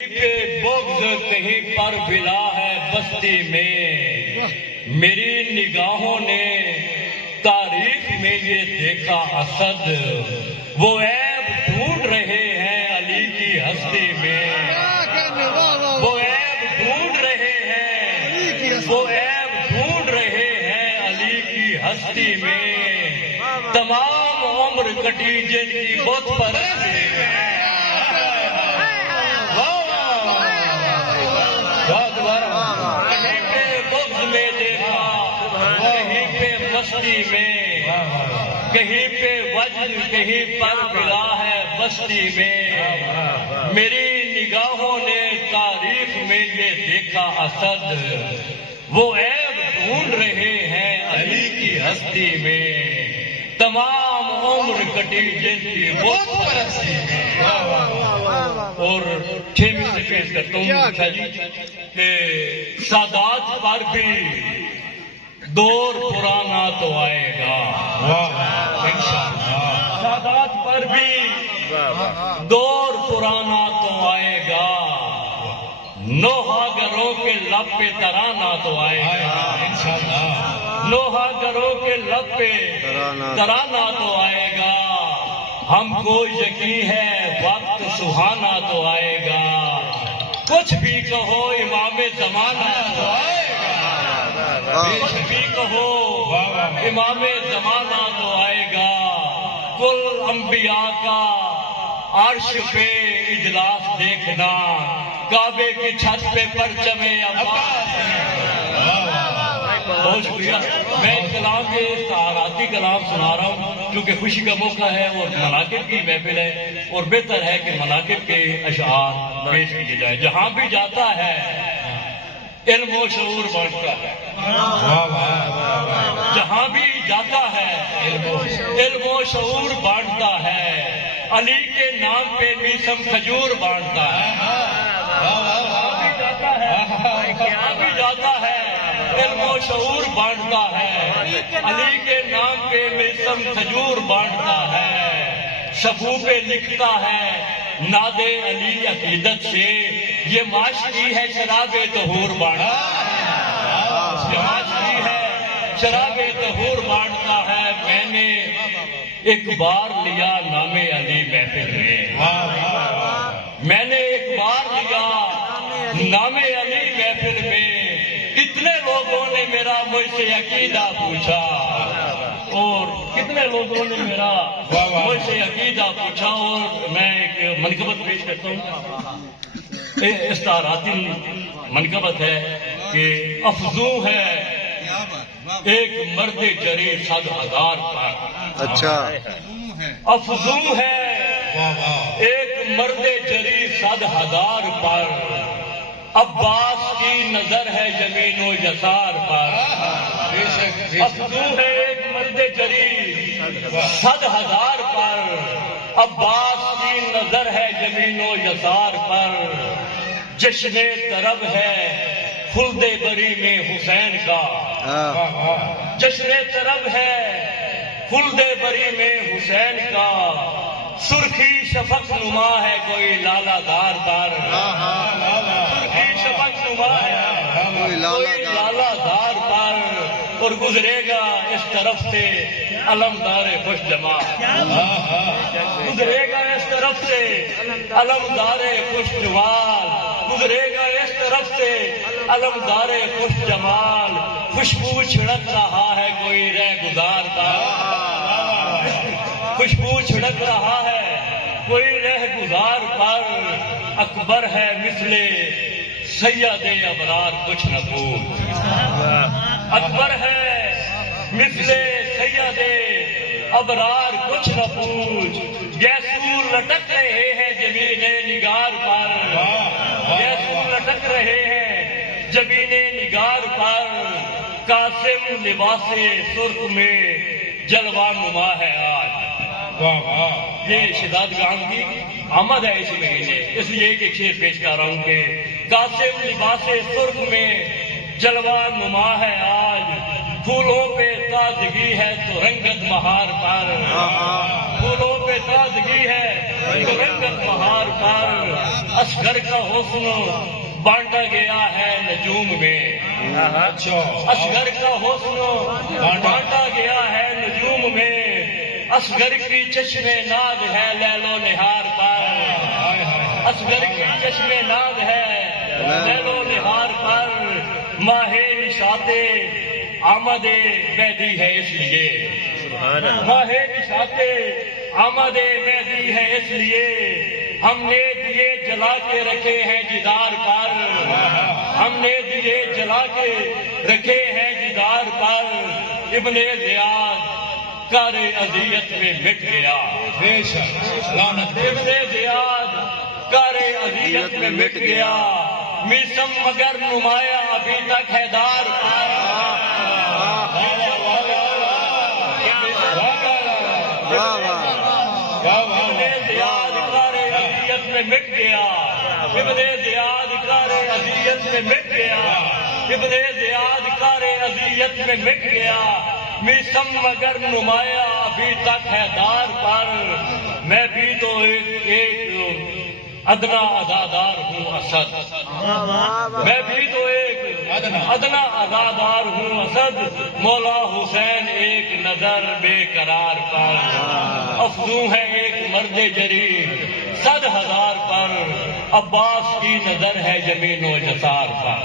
پہ بغض کہیں پر بلا ہے بستی میں، میری نگاہوں نے تاریخ میں یہ دیکھا اسد، وہ عیب ڈھونڈ رہے ہیں علی کی ہستی میں، وہ عیب ڈھونڈ رہے ہیں، وہ عیب ڈھونڈ رہے ہیں علی کی ہستی میں، تمام عمر کٹی جن کی بت پرستی میں۔ کہیں پہ بغض میں دیکھا، کہیں پہ مستی میں، کہیں پہ وجل، کہیں پر بلا ہے بستی میں، میری نگاہوں نے تاریخ میں یہ دیکھا اسد، وہ عیب ڈھونڈ رہے ہیں علی کی ہستی میں، تمام عمر کٹی جن کی بت پرستی میں۔ اور 6 سے پیش کرتا ہوں کہ سادات پر بھی دور پرانا تو آئے گا، سادات پر بھی دور پرانا تو آئے گا، نوحہ گروں کے لب پہ ترانہ تو آئے گا، نوحہ گروں کے لب پہ ترانہ تو آئے گا، ہم کو یقین ہے وقت سہانا تو آئے گا، کچھ بھی کہو امام زمانہ تو آئے گا، کچھ بھی کہو امام زمانہ تو آئے گا، کل انبیاء کا عرش پہ اجلاس دیکھنا، کعبے کی چھت پہ پرچم عباس۔ بہت شکریہ۔ میں کلام کے سہاراتی کلام سنا رہا ہوں کیونکہ خوشی کا موقع ہے اور مناقب کی محفل ہے، اور بہتر ہے کہ مناقب کے اشعار پیش کیے جائے۔ جہاں بھی جاتا ہے علم و شعور بانٹتا ہے، جہاں بھی جاتا ہے علم و شعور بانٹتا ہے، علی کے نام پہ میسم کھجور بانٹتا ہے، جہاں بھی جاتا ہے علم و شعور بانٹتا ہے، علی کے نام پہ میسم کھجور بانٹتا ہے، صفوں پہ لکھتا ہے ناد علی عقیدت سے، یہ معاشری ہے شراب طہور بانٹتا ہے، یہ معاشری ہے شراب طہور بانٹتا ہے۔ میں نے ایک بار لیا نام علی محفل میں، میں نے ایک بار لیا نام علی محفل میں، کتنے لوگوں نے میرا مجھ سے عقیدہ پوچھا، اور کتنے لوگوں نے میرا مجھ سے عقیدہ پوچھا، اور میں ایک منقبت پیش کرتا ہوں، استعاراتی منقبت ہے کہ افزوں ہے ایک مرد جری 100,000 پر، اچھا افزوں ہے ایک مرد جری 100,000 پر، عباس کی نظر ہے زمین و یسار پر، افزوں ہے ایک مرد جری 100,000 پر، عباس کی نظر ہے زمین و یسار پر، جشن طرب ہے خلد بری میں حسین کا، جشن طرب ہے خلد بری میں حسین کا، سرخی شفق نما ہے کوئی لالہ دار پر، سرخی شفق نما ہے کوئی لالہ دار پر، اور گزرے گا اس طرف سے علمدار خوش جمال، گزرے گا اس طرف سے علمدار خوش جمال، گزرے گا اس طرف سے علمدار خوش جمال، خوشبو چھڑک رہا ہے کوئی رہ گزار کا، خوشبو چھڑک رہا ہے کوئی رہ گزار پر، اکبر ہے مثل سید ابرار کچھ نہ پوچھ، اکبر ہے مثل سید ابرار کچھ نہ پوچھ، گیسو لٹک رہے ہیں زمین نگار پر، گیسو لٹک رہے ہیں زمین نگار پر، قاسم لباس سرخ میں جلوہ نما ہے آج۔ یہ شداد گام کی آمد ہے اس مہینے، اس لیے ایک شعر پیش کر رہا ہوں کہ قاسم لباس سرخ میں جلوہ نما ہے آج، پھولوں پہ تازگی ہے تو رنگت بہار پر، پھولوں پہ تازگی ہے تو رنگت بہار پر، اصغر کا حسن بانٹا گیا ہے نجوم میں، اصغر کا حسن بانٹا گیا ہے نجوم میں، اصغر کی چشم ناز ہے لیل و نہار پر، اصغر کی چشم ناز ہے لیل و نہار پر، ماہ نشاط آمد مہدی ہے اس لیے، ماہ نشاط آمد مہدی ہے اس لیے، ہم نے دیے جلا کے رکھے ہیں جدار پر، ہم نے دیے جلا کے رکھے ہیں جدار پر، ابن زیاد کار اذیت میں مٹ گیا، ابن زیاد کار اذیت میں مٹ گیا، میسم مگر نمایاں ابھی تک ہے دار پر، ابن زیاد کار اذیت میں مٹ گیا، ابن زیاد کار اذیت میں مٹ گیا، ابن زیاد کار اذیت میں مٹ گیا، میسم مگر نمایاں ابھی تک ہے دار پر، میں بھی تو ایک ادنا ازادار ہوں اسد، میں بھی تو ایک ادنا ازادار ہوں اسد، مولا حسین ایک نظر بے قرار پر، افزوں ہے ایک مرد جری 100,000 پر، عباس کی نظر ہے زمین و جسار پر۔